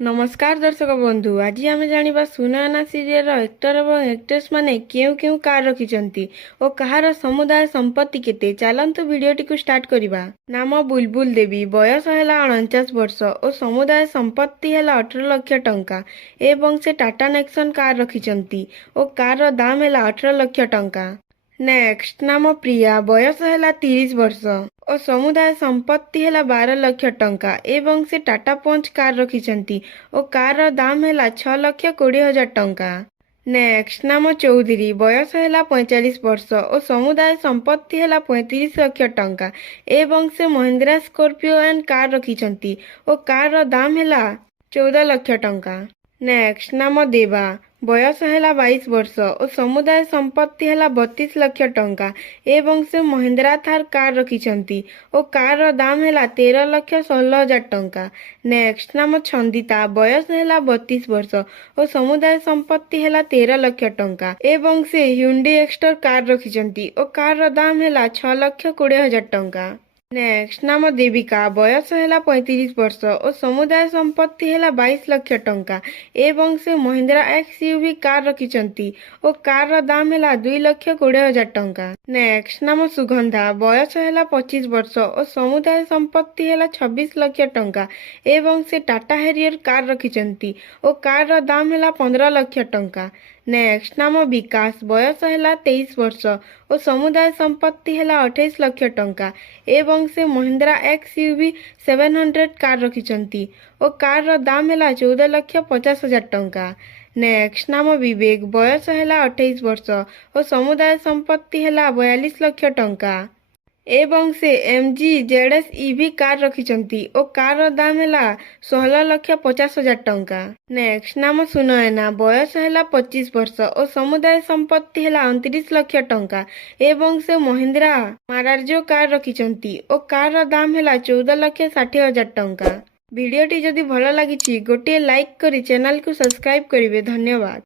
नमस्कार दर्शक बंधु, आज आम जाना सुनयना सीरियल एक्टर और एक्ट्रेस माने केउ केउ कार रखिंट और कहार समुदाय संपत्ति केते चलतु भिडटी को स्टार्ट करवा। नाम बुलबुल देवी, बयस है 49 वर्ष और समुदाय संपत्ति है 18 लाख टंका एवं से टाटा नेक्सन कार रखिंट और कार दाम है 18 लाख टंका। नेक्स्ट नाम प्रिया, बयस है 30 वर्ष और समुदाय संपत्ति है 12 लाख टंका एवं से टाटा पंच कार रखिंट और कार दाम है 6 लाख 20 हजार टंका। नेक्स्ट नाम चौधरी, बयस है 45 वर्ष और समुदाय संपत्ति है 35 लाख टंका एवं से महिंद्रा स्कॉर्पियो एंड कार रखिंट और कार दाम है 14 लाख टंका। नेक्स्ट नाम देवा, बयस है 22 वर्ष और समुदाय संपत्ति है 32 लाख टंका एवं से महिंद्रा थार कार रखिंट और कार दाम है 13 लाख 16 हजार टंका। नेक्स्ट नाम छंदिता, बयस है 32 वर्ष और समुदाय संपत्ति है 13 लाख टंका एवं से ह्युंडई एक्स्टर कार रखिंट और कार दाम है 6 लाख 20 हजार टंका। नेक्स्ट नाम देविका, बयस है 35 वर्ष और समुदाय संपत्ति है 22 लाख टंका एवं से महिंद्रा एक्सयूवी कार रखिंट और कार दाम है 2 लाख 20 हजार टंका। नेक्स्ट नाम सुगंधा, बयस है 25 वर्ष और समुदाय संपत्ति है 26 लाख टंका एवं से टाटा हैरियर कार रखिंट और कार दाम है 15 लाख टंका। नेक्स्ट नाम विकास, बयस है 23 वर्ष और समुदाय संपत्ति है 28 लाख टंका एवं से महिंद्रा एक्सयूवी 700 कार रखिंट और कार दाम है 14 लाख 50 हजार टंका। नेक्स्ट नाम विवेक, बयस है 28 वर्ष और समुदाय संपत्ति है 42 लाख टंका एवं से MG ZS EV कार रखिंट और कार दाम है 16 लाख 50 हजार टंका। नेक्स्ट नाम सुनयना, बयस है 25 वर्ष और समुदाय संपत्ति है 29 लाख टंका एवं से महिंद्रा मारार्जो कार रखिंट और कार दाम है 14 लाख 60 हजार टंका। भिडियोटी जदि भल लगी गोटे लाइक करी चैनल को सब्सक्राइब करेंगे। धन्यवाद।